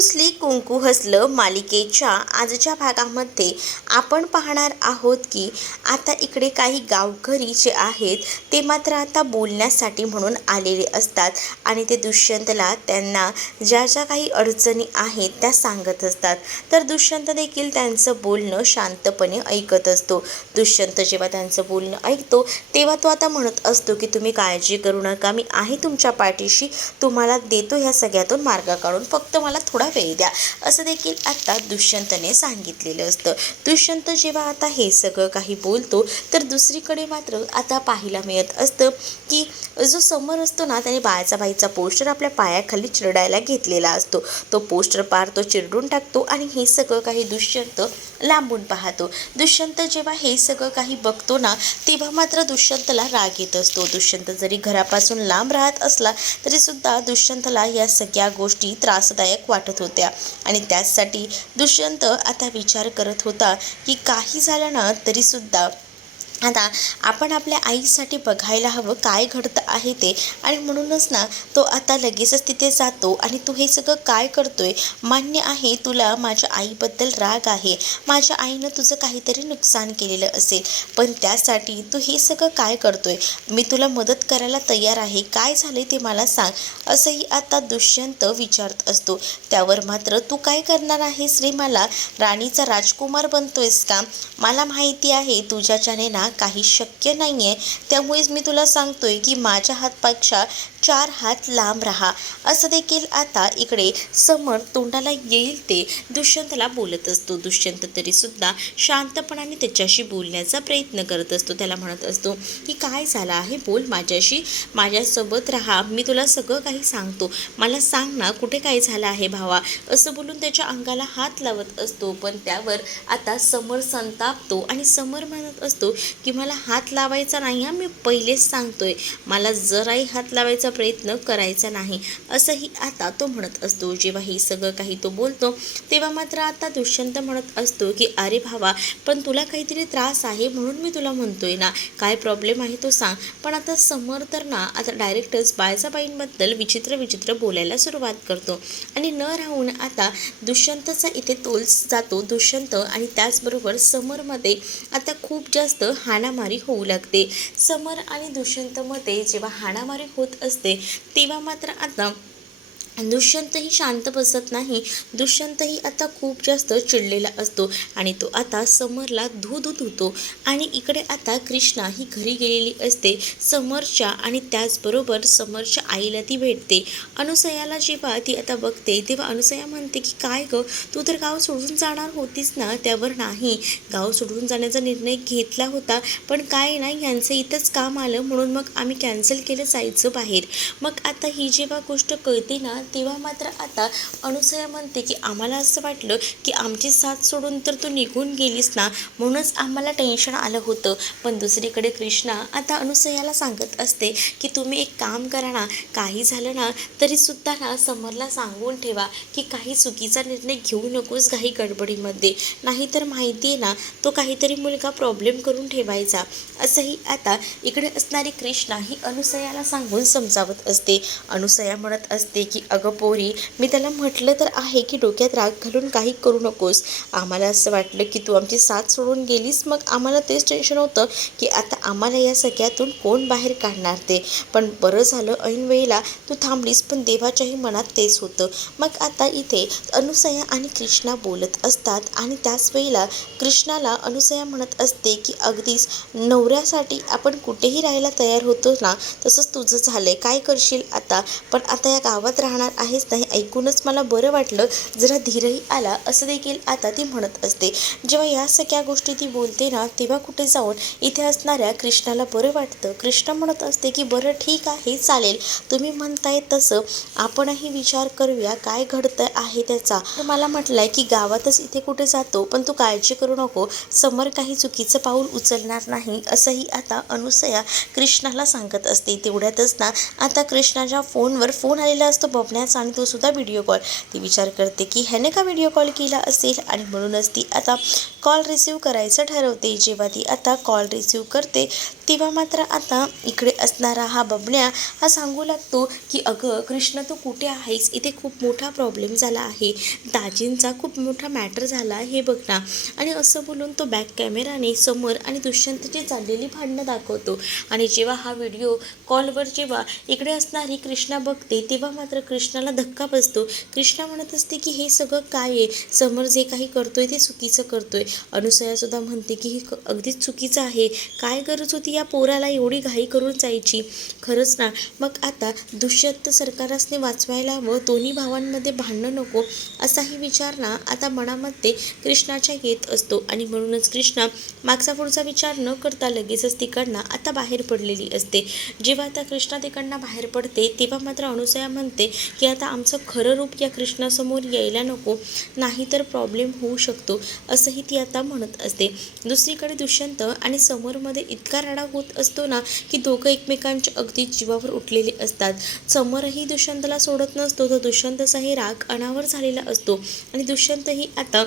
रुसली कुंकू हसलं मालिकेच्या आजच्या भागामध्ये आपण पाहणार आहोत की आता इकडे काही गावकरी जे आहेत ते मात्र आता बोलण्यासाठी म्हणून आलेले असतात आणि ते दुष्यंतला त्यांना ज्या ज्या काही अडचणी आहेत त्या सांगत असतात. तर दुष्यंत देखील त्यांचं बोलणं शांतपणे ऐकत असतो. दुष्यंत जेव्हा त्यांचं बोलणं ऐकतो तेव्हा तो आता म्हणत असतो की तुम्ही काळजी करू नका, मी आहे तुमच्या पाठीशी, तुम्हाला देतो ह्या सगळ्यातून मार्ग काढून, फक्त मला थोडा वेळ द्या, असं देखील आता दुष्यंतने सांगितलेलं असतं. दुष्यंत जेव्हा आता हे सगळं काही बोलतो तर दुसरीकडे मात्र आता पाहायला मिळत असतं की जो समर असतो ना त्याने बाळाचा पोस्टर आपल्या पायाखाली चिरडायला घेतलेला असतो. तो पोस्टर पार तो चिरडून टाकतो आणि हे सगळं काही दुष्यंत लांबून पाहतो. दुष्यंत जेव्हा हे सगळं काही बघतो ना तेव्हा मात्र दुष्यंतला राग येत असतो. दुष्यंत जरी घरापासून लांब राहत असला तरी सुद्धा दुष्यंतला या सगळ्या गोष्टी त्रासदायक वाटत होत्या आणि त्याचसाठी दुष्यंत आता विचार करत होता की काही झालं ना तरी सुद्धा आता आपण आपल्या आईसाठी बघायला हवं काय घडतं आहे ते. आणि म्हणूनच ना तो आता लगेचच तिथे जातो आणि तू हे सगळं काय करतोय, मान्य आहे तुला माझ्या आईबद्दल राग आहे, माझ्या आईनं तुझं काहीतरी नुकसान केलेलं असेल, पण त्यासाठी तू हे सगळं काय करतोय, मी तुला मदत करायला तयार आहे, काय झाले ते मला सांग, असंही आता दुष्यंत विचारत असतो. त्यावर मात्र तू काय करणार आहेस रे, मला राणीचा राजकुमार बनतोयस का, मला माहिती आहे तुझ्याच्याने ना काही शक्य नाही आहे, त्यामुळेच मी तुला सांगतोय की माझ्या हातपेक्षा 4 हात लांब राहा, असं देखील आता इकडे समर तोंडाला येईल ते दुष्यंतला बोलत असतो. दुष्यंत तरी सुद्धा शांतपणाने त्याच्याशी बोलण्याचा प्रयत्न करत असतो. त्याला म्हणत असतो की काय झालं आहे, बोल माझ्याशी, माझ्यासोबत राहा, मी तुला सगळं काही सांगतो, मला सांग ना कुठे काय झालं आहे भावा, असं बोलून त्याच्या अंगाला हात लावत असतो. पण त्यावर आता समर संतापतो आणि समर म्हणत असतो की मला हात लावायचा नाही, मी पहिलेच सांगतोय, मला जराही हात लावायचा प्रयत्न करायचा नाही, असंही आता तो म्हणत असतो. जेव्हा हे सगळं काही तो बोलतो तेव्हा मात्र आता दुष्यंत म्हणत असतो की अरे भावा, पण तुला काहीतरी त्रास आहे म्हणून मी तुला म्हणतोय ना, काय प्रॉब्लेम आहे तो सांग. पण आता समर तर ना आता डायरेक्टच बाळजाबाईंबद्दल विचित्र बोलायला सुरुवात करतो आणि न राहून आता दुष्यंतचा इथे तोल जातो. दुष्यंत आणि त्याचबरोबर समरमध्ये आता खूप जास्त हाणामारी होऊ लागते. समर आणि दुष्यंतमध्ये जेव्हा हाणामारी होत असते तेव्हा मात्र आता दुष्यंतही शांत बसत नाही. दुष्यंतही आता खूप जास्त चिडलेला असतो आणि तो आता समरला धुतो आणि इकडे आता कृष्णा ही घरी गेलेली असते समरच्या आणि त्याचबरोबर समरच्या आईला ती भेटते. अनुसयाला जेव्हा ती आता बघते तेव्हा अनुसया म्हणते की काय गं, तू तर गाव सोडून जाणार होतीस ना. त्यावर नाही, गाव सोडून जाण्याचा निर्णय घेतला होता, पण काय नाही यांचं इथंच काम आलं म्हणून मग आम्ही कॅन्सल केलं जायचं बाहेर. मग आता ही जेव्हा गोष्ट कळते ना तेव्हा मात्र आता अनुसया म्हणते की आम्हाला असं वाटलं की आमची साथ सोडून तर तू निघून गेलीस ना, म्हणूनच आम्हाला टेन्शन आलं होतं. पण दुसरीकडे कृष्णा आता अनुसयाला सांगत असते की तुम्ही एक काम करा ना, काही झालं ना तरीसुद्धा ना समरला सांगून ठेवा की काही चुकीचा निर्णय घेऊ नकोस घाई गडबडीमध्ये, नाहीतर माहिती आहे ना तो काहीतरी मुलगा प्रॉब्लेम करून ठेवायचा, असंही आता इकडे असणारी कृष्णा ही अनुसयाला सांगून समजावत असते. अनुसया म्हणत असते की अगं पोरी, मी त्याला म्हटलं तर आहे की डोक्यात राग घालून काही करू नकोस, आम्हाला असं वाटलं की तू आमची साथ सोडून गेलीस, मग आम्हाला तेच टेन्शन होतं की आता आम्हाला या सगळ्यातून कोण बाहेर काढणार ते, पण बरं झालं ऐन वेळेला तू थांबलीस, पण देवाच्याही मनात तेच होतं. मग आता इथे अनुसया आणि कृष्णा बोलत असतात आणि त्याच वेळेला कृष्णाला अनुसया म्हणत असते की अगदीच नवऱ्यासाठी आपण कुठेही राहायला तयार होतो ना, तसंच तुझं झालंय, काय करशील आता, पण आता या गावात राहणार आहेस नाही, ऐकूनच मला बरं वाटलं, जरा धीरही आला, असं देखील आता ती म्हणत असते. जेव्हा या सगळ्या गोष्टी ती बोलते ना तेव्हा कुठे जाऊन इथे असणाऱ्या कृष्णाला बरं वाटतं. कृष्णा म्हणत असते की बरं ठीक आहे, चालेल, तुम्ही म्हणताय तसं आपणही विचार करूया काय घडतं आहे त्याचा. मला म्हटलंय की गावातच इथे कुठे जातो, पण तू काळजी करू नको, समर काही चुकीचं पाऊल उचलणार नाही, असंही आता अनुसया कृष्णाला सांगत असते. तेवढ्यातच ना आता कृष्णाच्या फोनवर फोन आलेला असतो बघण्याचा आणि तो सुद्धा व्हिडिओ कॉल. ती विचार करते की ह्याने का व्हिडिओ कॉल केला असेल आणि म्हणूनच ती आता कॉल रिसीव करायचं ठरवते. जेव्हा ती आता कॉल रिसीव करते तेव्हा मात्र आता इकडे असणारा हा बबण्या हा सांगू लागतो की अगं कृष्णा तू कुठे आहेस, इथे खूप मोठा प्रॉब्लेम झाला आहे, दाजींचा खूप मोठा मॅटर झाला हे बघ ना. आणि असं बोलून तो बॅक कॅमेराने समर आणि दुष्यंतची चाललेली भांडणं दाखवतो. आणि जेव्हा हा व्हिडिओ कॉलवर जेव्हा इकडे असणारी कृष्णा बघते तेव्हा मात्र कृष्णाला धक्का बसतो. कृष्णा म्हणत असते की हे सगळं काय आहे, समर जे काही करतोय ते चुकीचं करतोय. अनुसयासुद्धा म्हणते की हे अगदीच चुकीचं आहे, काय गरज होती या पोराला एवढी घाई करून जायची, खरंच ना. मग आता दुष्यंत सरकारसने वाचवायला हवं, दोन्ही भावांमध्ये भांडणं नको असाही विचार ना आता मनामध्ये कृष्णाच्या येत असतो. आणि म्हणूनच कृष्णा मागचा पुढचा विचार न करता लगेचच तिकडनं आता बाहेर पडलेली असते. जेव्हा आता कृष्णा तिकडनं बाहेर पडते तेव्हा मात्र अनुसया म्हणते की आता आमचं खरं रूप या कृष्णासमोर यायला नको, नाहीतर प्रॉब्लेम होऊ शकतो असंही ती आता म्हणत असते. दुसरीकडे दुष्यंत आणि समरमध्ये इतका राडा होत असतो ना की दोघं एकमेकांच्या अगदी जीवावर उठलेले असतात. समरही दुष्यंतला सोडत नसतो, तर दुष्यंतचाही राग अनावर झालेला असतो. आणि दुष्यंतही आता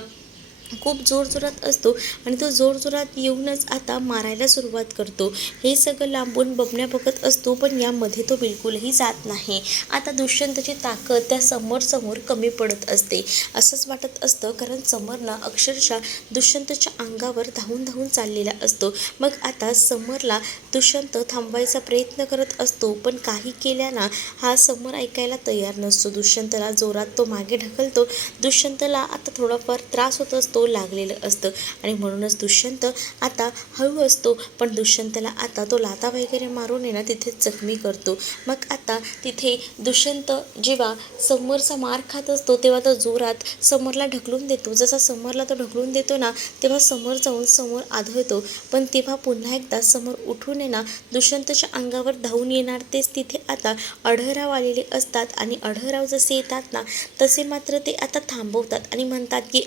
खूप जोरजोरात असतो आणि तो जोरजोरात येऊनच आता मारायला सुरुवात करतो. हे सगळं लांबून बबण्या बघत असतो, पण यामध्ये तो बिलकुलही जात नाही. आता दुष्यंतची ताकद त्या समोर कमी पडत असते असंच वाटत असतं, कारण समरला अक्षरशः दुष्यंतच्या अंगावर धावून धावून चाललेला असतो. मग आता समरला दुष्यंत थांबवायचा प्रयत्न करत असतो, पण काही केल्यानं हा समर ऐकायला तयार नसतो. दुष्यंतला जोरात तो मागे ढकलतो. दुष्यंतला आता थोडाफार त्रास होत असतो, लागलेलं असतं. आणि म्हणूनच दुष्यंत आता हळू असतो, पण दुष्यंतला आता तो लाथा वगैरे मारून ना तिथे जखमी करतो. मग आता तिथे दुष्यंत जेव्हा समरचा मार खात असतो तेव्हा तो जोरात समरला ढकलून देतो. जसा समरला तो ढकलून देतो ना तेव्हा समर जाऊन समोर आदळतो, पण तेव्हा पुन्हा एकदा समोर उठून ना दुष्यंतच्या अंगावर धावून येणार. तेच तिथे आता अढळराव आलेले असतात. आणि अढळराव जसे येतात ना तसे मात्र ते आता थांबवतात आणि म्हणतात की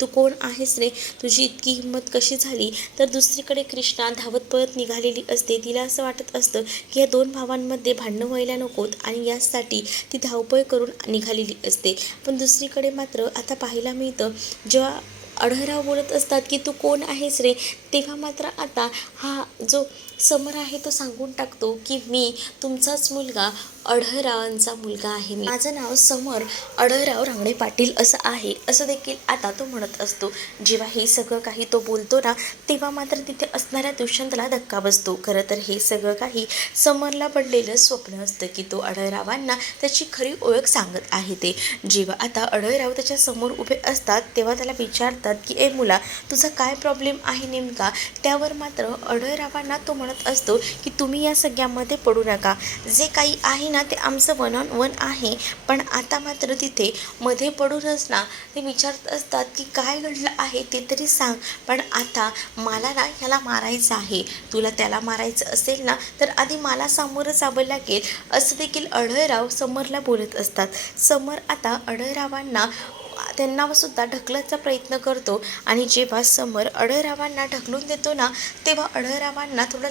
तू कोण आहेस रे, तुझी इतकी हिंमत कशी झाली. तर दुसरीकडे कृष्णा धावत पळत निघालेली असते. तिला असं वाटत असतं की या दोन भावांमध्ये भांडणं व्हायला नकोत आणि यासाठी ती धावपळ करून निघालेली असते. पण दुसरीकडे मात्र आता पाहायला मिळतं, जेव्हा अढळराव बोलत असतात की तू कोण आहेस रे, तेव्हा मात्र आता हा जो समर आहे तो सांगून टाकतो की मी तुमचाच मुलगा अढळरावांचा मुलगा आहे, माझं नाव समर अढळराव रांगणे पाटील असं आहे, असं देखील आता तो म्हणत असतो. जेव्हा हे सगळं काही तो बोलतो ना तेव्हा मात्र तिथे असणाऱ्या दुष्यंतला धक्का बसतो. खरं तर हे सगळं काही समरला पडलेलं स्वप्न असतं की तो अढळरावांना त्याची खरी ओळख सांगत आहे ते. जेव्हा आता अढळराव त्याच्या समोर उभे असतात तेव्हा त्याला विचारतात की ए मुला, तुझा काय प्रॉब्लेम आहे नेमका. त्यावर मात्र अढळरावांना तो म्हणत असतो की तुम्ही या सगळ्यामध्ये पडू नका, जे काही आहे ना ते आमचं 1 on 1 आहे. पण आता मात्र तिथे मध्ये पडूनच ना ते विचारत असतात की काय घडलं आहे ते तरी सांग, पण आता मला ना ह्याला मारायचं आहे, तुला त्याला मारायचं असेल ना तर आधी मला सामोरं जावं लागेल, असं देखील अढळराव समरला बोलत असतात. समर आता अढळरावांना त्यांना सुद्धा ढकलायचा प्रयत्न करतो. आणि जेव्हा समर अढळरावांना ढकलून देतो ना तेव्हा अढळरावांना थोडं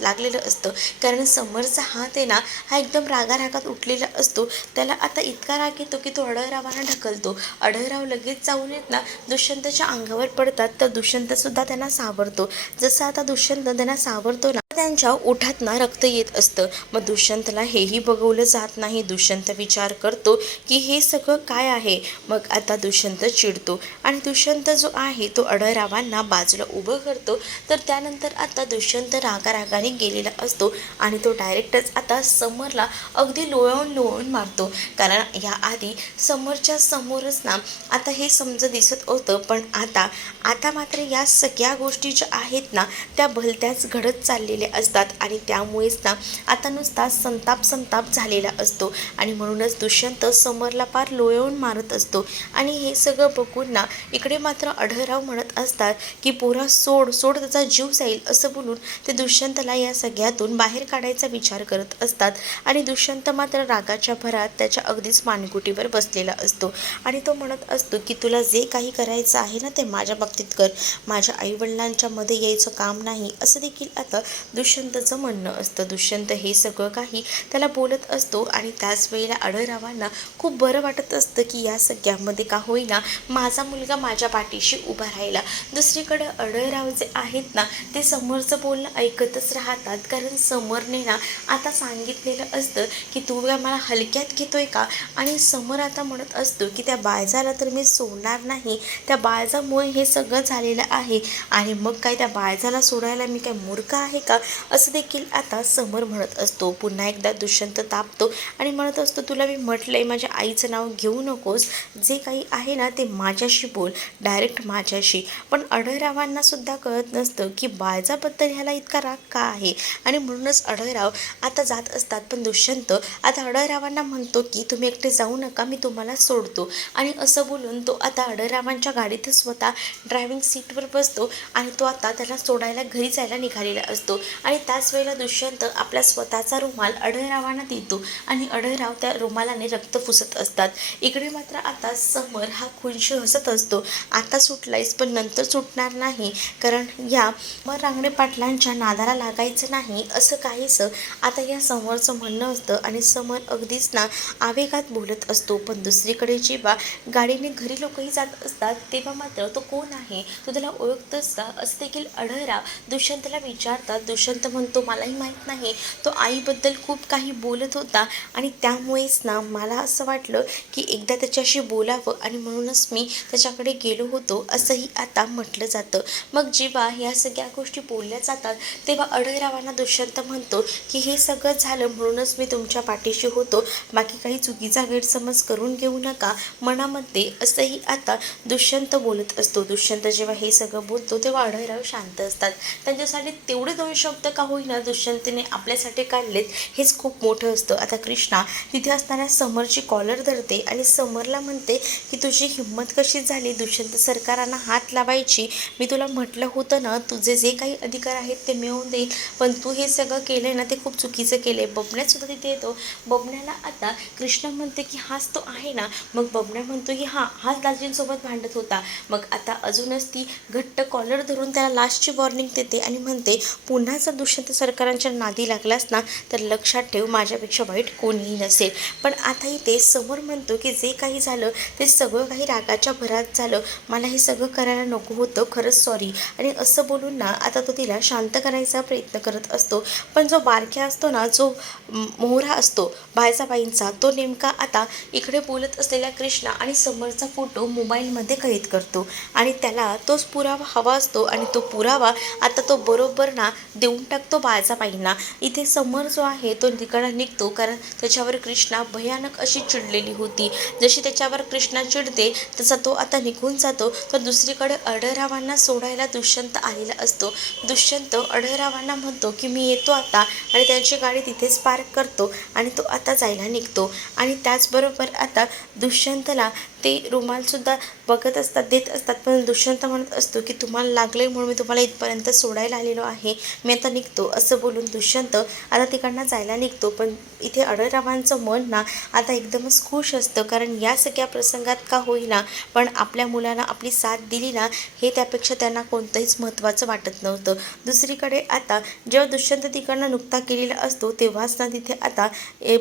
लागलेलं असतं, कारण समरचा हात आहे ना हा एकदम रागारागात उठलेला असतो. त्याला आता इतका राग येतो की तो अढळरावांना ढकलतो. अढळराव लगेच जाऊन येत ना दुष्यंतच्या अंगावर पडतात, तर दुष्यंतसुद्धा त्यांना सावरतो. जसं आता दुष्यंत त्यांना सावरतो ना त्यांच्या ओठातनं रक्त येत असतं. मग दुष्यंतला हेही बघवलं जात नाही. दुष्यंत विचार करतो की हे सगळं काय आहे. मग आता दुष्यंत चिडतो आणि दुष्यंत जो आहे तो अढळरावांना बाजूला उभं करतो. तर त्यानंतर आता दुष्यंत रागारागाने गेलेला असतो आणि तो डायरेक्टच आता समरला अगदी लोळवून मारतो, कारण याआधी समोरच्या समोरच ना आता हे दिसत होतं. पण आता मात्र या सगळ्या गोष्टी ज्या आहेत ना त्या भलत्याच घडत चाललेल्या असतात आणि त्यामुळेच ना आता नुसता संताप झालेला असतो. आणि म्हणूनच दुष्यंत समरला फार लोळवून मारत असतो. आणि हे सगळं बघून ना इकडे मात्र अढळराव म्हणत असतात की पोरा सोड त्याचा जीव जाईल, असं बोलून ते दुष्यंतला या सगळ्यातून बाहेर काढायचा विचार करत असतात. आणि दुष्यंत मात्र रागाच्या भरात त्याच्या अगदीच मानगुटीवर बसलेला असतो आणि तो म्हणत असतो की तुला जे काही करायचं आहे ना ते माझ्या बाबतीत कर, माझ्या आईवडिलांच्या मध्ये यायचं काम नाही, असं देखील आता दुष्यंतचं म्हणणं असतं. दुष्यंत हे सगळं काही त्याला बोलत असतो आणि त्याच वेळेला आढळरावांना खूप बरं वाटत असतं की या सगळ्यामध्ये का होईना माझा मुलगा माझ्या पाठीशी उभा राहिला. दुसरीकडे आढळराव जे आहेत ना ते समोरचं बोलणं ऐकतच राहतात, कारण समरने ना आता सांगितलेलं असतं की तू काय मला हलक्यात घेतोय का. आणि समर आता म्हणत असतो की त्या बाळजाला तर मी सोडणार नाही, त्या बाळजामुळे हे सगळं झालेलं आहे आणि मग काय त्या बाळजाला सोडायला मी काय मूर्ख आहे का, असं देखील आता समर म्हणत असतो. पुन्हा एकदा दुष्यंत तापतो आणि म्हणत असतो तुला मी म्हटलंय माझ्या आईचं नाव घेऊ नकोस, जे काही आहे ना ते माझ्याशी बोल, डायरेक्ट माझ्याशी. पण आढळरावांना सुद्धा कळत नसतं की बाळजाबद्दल ह्याला इतका राग का आहे आणि म्हणूनच आढळराव आता जात असतात. पण दुष्यंत आता आढळरावांना म्हणतो की तुम्ही एकटे जाऊ नका, मी तुम्हाला सोडतो. आणि असं बोलून तो आता आढळरावांच्या गाडीतच स्वतः ड्रायव्हिंग सीटवर बसतो आणि तो आता त्याला सोडायला घरी जायला निघालेला असतो. आणि त्याच वेळेला दुष्यंत आपला स्वतःचा रुमाल आढळरावांना देतो आणि आढळराव त्या रुमालाने रक्त पुसत असतात. इकडे मात्र आता समर हा खुनशी हसत असतो. आता सुटलायस पण नंतर सुटणार नाही, कारण या रांगणे पाटलांच्या नादाला लागायचं नाही, असं काहीसं आता या समरचं म्हणणं असतं. आणि समर अगदीच ना आवेगात बोलत असतो. पण दुसरीकडे जेव्हा गाडीने घरी लोकही जात असतात तेव्हा मात्र तो कोण आहे, तो त्याला ओळखतोस का, असं देखील आढळराव दुष्यंतला विचारतात. दुष्यंत म्हणतो मलाही माहीत नाही, तो आईबद्दल खूप काही बोलत होता आणि त्यामुळेच ना मला असं वाटलं की एकदा त्याच्याशी बोलावं आणि म्हणूनच मी त्याच्याकडे गेलो होतो, असंही आता म्हटलं जातं. मग जेव्हा ह्या सगळ्या गोष्टी बोलल्या जातात तेव्हा आढळरावांना दुष्यंत म्हणतो की हे सगळं झालं म्हणूनच मी तुमच्या पाठीशी होतो, बाकी काही चुकीचा गैरसमज करून घेऊ नका मनामध्ये, असंही आता दुष्यंत बोलत असतो. दुष्यंत जेव्हा हे सगळं बोलतो तेव्हा आढळराव शांत असतात. त्यांच्यासाठी तेवढे 2 शब्द का होईना दुष्यंतने आपल्यासाठी काढलेत हेच खूप मोठं असतं. आता कृष्णा तिथे असणाऱ्या समरची कॉलर धरते आणि समरला म्हणते की तुझी हिंमत कशी झाली दुष्यंत सरकारांना हात लावायची, मी तुला म्हटलं होतं ना तुझे जे काही अधिकार आहेत ते मिळवून देईल, पण तू हे सगळं केलंय ना ते खूप चुकीचं केलंय. बबण्यासुद्धा तिथे येतो. बबण्याला आता कृष्णा म्हणते की हाच तो आहे ना, मग बबण्या म्हणतो की हाच दाजींसोबत भांडत होता. मग आता अजूनच ती घट्ट कॉलर धरून त्याला लास्टची वॉर्निंग देते आणि म्हणते पुन्हा जर दुष्यंत सरकारांच्या नादी लागलास ना तर लक्षात ठेव माझ्यापेक्षा वाईट कोणीही नसेल. पण आता इथे समोर म्हणतो की जे काही झालं ते सगळं काही रागाच्या भरात झालं, मला हे सगळं करायला नको होतं, खरंच सॉरी. आणि असं बोलून ना आता तो तिला शांत करायचा प्रयत्न करत असतो. पण जो बारक्या असतो ना, जो मोहरा असतो बायजाबाईंचा, तो नेमका आता इकडे बोलत असलेल्या कृष्णा आणि समरचा फोटो मोबाईलमध्ये कैद करतो आणि त्याला तोच पुरावा हवा असतो आणि तो पुरावा आता तो बरोबर ना देऊन टाकतो बाळजाबाईंना. इथे समर जो आहे तो तिकडं निघतो, कारण त्याच्यावर कृष्णा भयानक अशी चिडलेली होती. जशी त्याच्यावर कृष्णा चिडते तसा तो आता निघून जातो. तर दुसरीकडे आढळरावांना सोडायला दुष्यंत आलेला असतो. दुष्यंत आढळरावांना म्हणतो की मी येतो आता, आणि त्यांची गाडी तिथेच पार्क करतो आणि तो आता जायला निघतो. आणि त्याचबरोबर आता दुष्यंतला ते रुमालसुद्धा बघत असतात, देत असतात. पण दुष्यंत म्हणत असतो की तुम्हाला लागले म्हणून मी तुम्हाला इथपर्यंत सोडायला आलेलो आहे, मी आता निघतो, असं बोलून दुष्यंत आता तिकडनं जायला निघतो. पण इथे आढळरावांचं मन ना आता एकदमच खुश असतं, कारण या सगळ्या प्रसंगात का होईना पण आपल्या मुलांना आपली साथ दिली ना हे त्यापेक्षा त्यांना कोणतंहीच महत्त्वाचं वाटत नव्हतं. दुसरीकडे आता जेव्हा दुष्यंत तिकडनं नुकता केलेला असतो तेव्हाच ना तिथे आता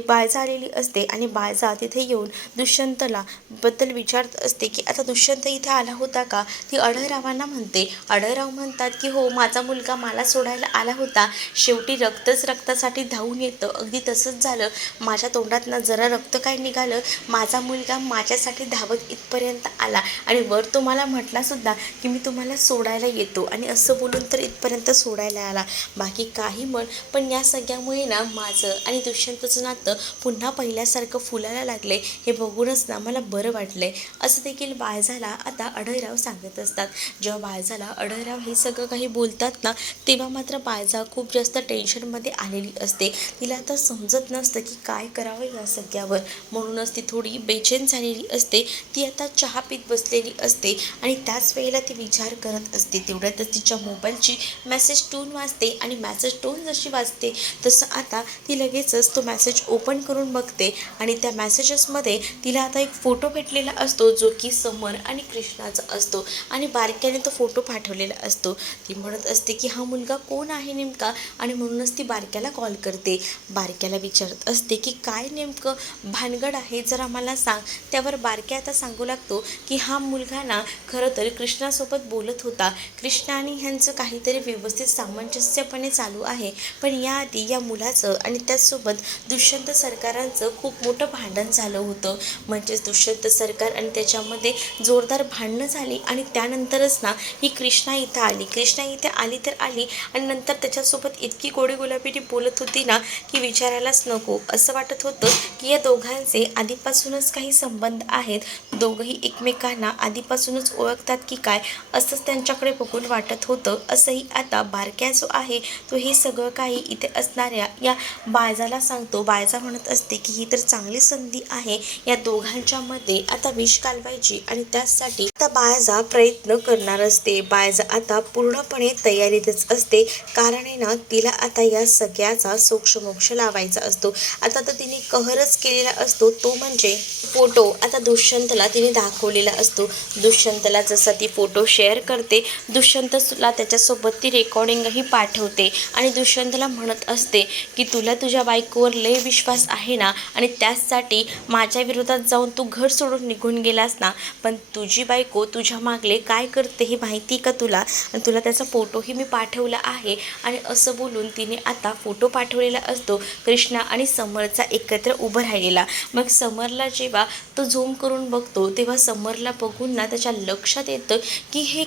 बायजा आलेली असते आणि बायजा तिथे येऊन दुष्यंतला बद्दल विचारत असते की आता दुष्यंत इथे आला होता का. ती आढळरावांना म्हणते. आढळराव म्हणतात की हो माझा मुलगा मला सोडायला आला होता, शेवटी रक्तच रक्तासाठी धावून येतं, अगदी तसंच झालं, माझ्या तोंडातनं जरा रक्त काय निघालं, माझा मुलगा माझ्यासाठी धावत इथपर्यंत आला आणि वर तो मला म्हटलासुद्धा की मी तुम्हाला सोडायला येतो, आणि असं बोलून तर इथपर्यंत सोडायला आला. बाकी काही म्हण पण या सगळ्यामुळे ना माझं आणि दुष्यंतचं नातं पुन्हा पहिल्यासारखं फुलायला लागले, हे बघूनच ना मला बरं वाटलंय, असं देखील बाळजाला आता आढळराव सांगत असतात. जेव्हा बाळजाला आढळराव हे सगळं काही बोलतात ना तेव्हा मात्र बाळजा खूप जास्त टेन्शनमध्ये आलेली असते. तिला आता समजत नसतं की काय करावं या सगळ्यावर, म्हणूनच ती थोडी बेचैन झालेली असते. ती आता चहा पीत बसलेली असते आणि त्याच वेळेला ती विचार करत असते. तेवढ्यातच तिच्या मोबाईलची मेसेज टोन वाजते आणि मेसेज टोन जशी वाजते तसं आता ती लगेचच तो मेसेज ओपन करून बघते आणि त्या मेसेजेसमध्ये तिला आता एक फोटो भेटलेला आलेला असतो जो की समर आणि कृष्णाचा असतो आणि बारक्याने तो फोटो पाठवलेला असतो. ती म्हणत असते की हा मुलगा कोण आहे नेमका आणि म्हणूनच ती बारक्याला कॉल करते. बारक्याला विचारत असते की काय नेमकं भानगड आहे जरा मला सांग. त्यावर बारक्या आता सांगू लागतो की हा मुलगा ना खरं तर कृष्णासोबत बोलत होता. कृष्णा आणि ह्यांचं काहीतरी व्यवस्थित सामंजस्यपणे चालू आहे, पण याआधी या मुलाचं आणि त्याचसोबत दुष्यंत सरकारांचं खूप मोठं भांडण झालं होतं. म्हणजेच दुष्यंत सरकार आणि त्याच्यामध्ये जोरदार भांडणं झाली आणि त्यानंतरच ना ही कृष्णा इथं आली. कृष्णा इथे आली तर आली आणि नंतर त्याच्यासोबत इतकी गोडी गुलाबीने बोलत होती ना की विचारायलाच नको. असं वाटत होतं की या दोघांचे आधीपासूनच काही संबंध आहेत, दोघंही एकमेकांना आधीपासूनच ओळखतात की काय असंच त्यांच्याकडे बघून वाटत होतं. असंही आता बारक्या जो आहे तो हे सगळं काही इथे असणाऱ्या या बायजाला सांगतो. बायजा म्हणत असते की ही तर चांगली संधी आहे या दोघांच्या मध्ये आता विष कालवायची आणि त्यासाठी आता बायजा प्रयत्न करणार असते. बायजा आता पूर्णपणे तयारीतच असते, कारण आहे ना तिला आता या सगळ्याचा सोक्षमोक्ष लावायचा असतो. आता तर तिने कहरच केलेला असतो, तो म्हणजे फोटो आता दुष्यंतला तिने दाखवलेला असतो. दुष्यंतला जसा ती फोटो शेअर करते, दुष्यंतला त्याच्यासोबत ती रेकॉर्डिंगही पाठवते आणि दुष्यंतला म्हणत असते की तुला तुझ्या बायकोवर लय विश्वास आहे ना आणि त्याचसाठी माझ्या विरोधात जाऊन तू घर सोडून निघून गेलास ना, पण तुझी बायको तुझ्या मागले काय करते हे माहिती का तुला, आणि तुला त्याचा फोटोही मी पाठवला आहे. आणि असं बोलून तिने आता फोटो पाठवलेला असतो कृष्णा आणि समरचा एकत्र उभं राहिलेला. मग समरला जेव्हा तो झूम करून बघतो तेव्हा समरला बघून ना त्याच्या लक्षात येतं की हे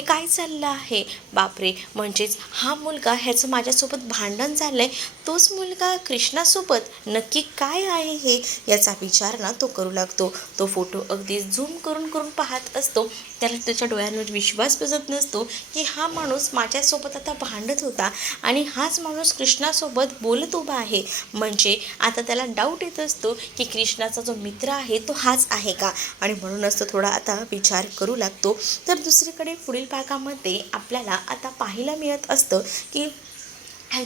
काय चाललं आहे. बापरे, म्हणजेच हा मुलगा ह्याचं माझ्यासोबत भांडण झालंय, तोच मुलगा कृष्णासोबत नक्की काय आहे हे याचा विचार ना तो करू लागतो. तो फोटो अगदी झूम करून करून पाहत असतो. त्याला त्याच्या डोळ्यांवर विश्वास बसत नसतो की हा माणूस माझ्यासोबत आता भांडत होता आणि हाच माणूस कृष्णासोबत बोलत उभा आहे. म्हणजे आता त्याला डाऊट येत असतो की कृष्णाचा जो मित्र आहे तो हाच आहे का, आणि म्हणूनच तो थोडा आता विचार करू लागतो. तर दुसरीकडे पुढील भागामध्ये आपल्याला आता पाहायला मिळत असतं की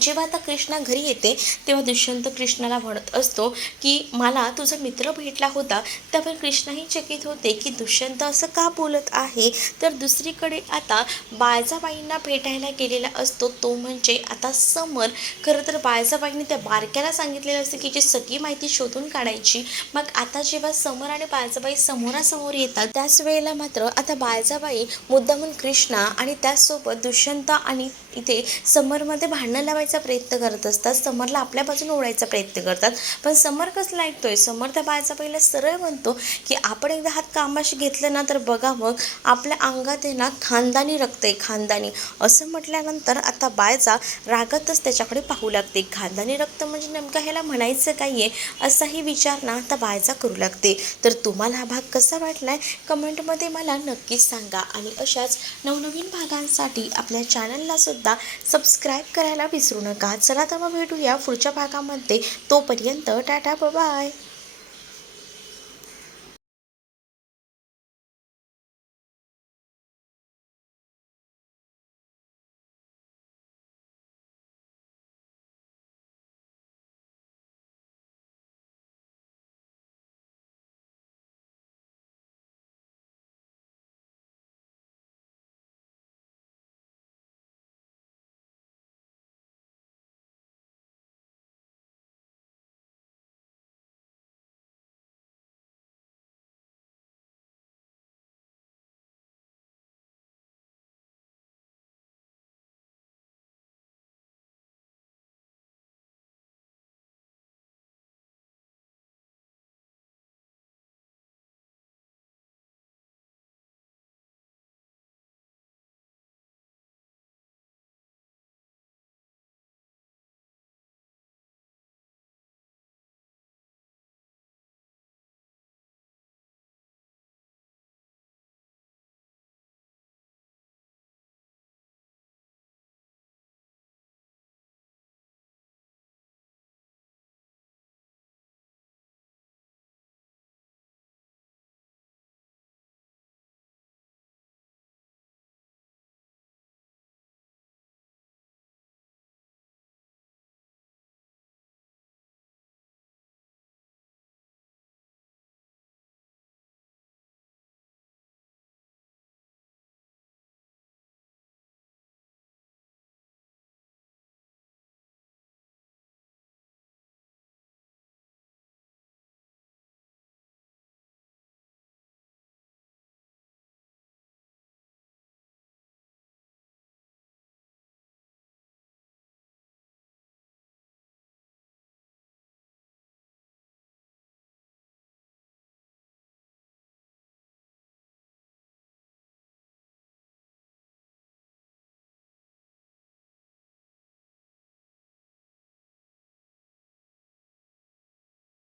जेव्हा आता कृष्णा घरी येते तेव्हा दुष्यंत कृष्णाला म्हणत असतो की मला तुझा मित्र भेटला होता. त्यावर कृष्णाही चकित होते की दुष्यंत असं का बोलत आहे. तर दुसरीकडे आता बायजाबाईंना भेटायला गेलेला असतो, तो म्हणजे आता समर. खरं तर बायजाबाईंनी त्या बारक्याला सांगितलेलं असतं की जी सगळी माहिती शोधून काढायची. मग आता जेव्हा समर आणि बायजाबाई समोरासमोर येतात त्याच वेळेला मात्र आता बायजाबाई मुद्दामून कृष्णा आणि त्याचसोबत दुष्यंत आणि इथे समरमध्ये भांडणं लावायचा प्रयत्न करत असतात. समरला आपल्या बाजूने ओढायचा प्रयत्न करतात, पण समर कसला ऐकतोय. समर त्या बायजाबाईला सरळ म्हणतो की आपण एकदा हात कामाशी घेतलं ना तर बघा मग आपल्या अंगात आहे ना खानदानी रक्त आहे, खानदानी. असं म्हटल्यानंतर आता बायजा रागातच त्याच्याकडे पाहू लागते. खानदानी रक्त म्हणजे नेमकं ह्याला म्हणायचं काय आहे असाही विचार ना आता बायजा करू लागते. तर तुम्हाला हा भाग कसा वाटलाय कमेंटमध्ये मला नक्कीच सांगा आणि अशाच नवनवीन भागांसाठी आपल्या चॅनलला सुद्धा सबस्क्राईब करायला विसरू नका. चला तर मग भेटूया पुढच्या भागामध्ये. तोपर्यंत टाटा बाय.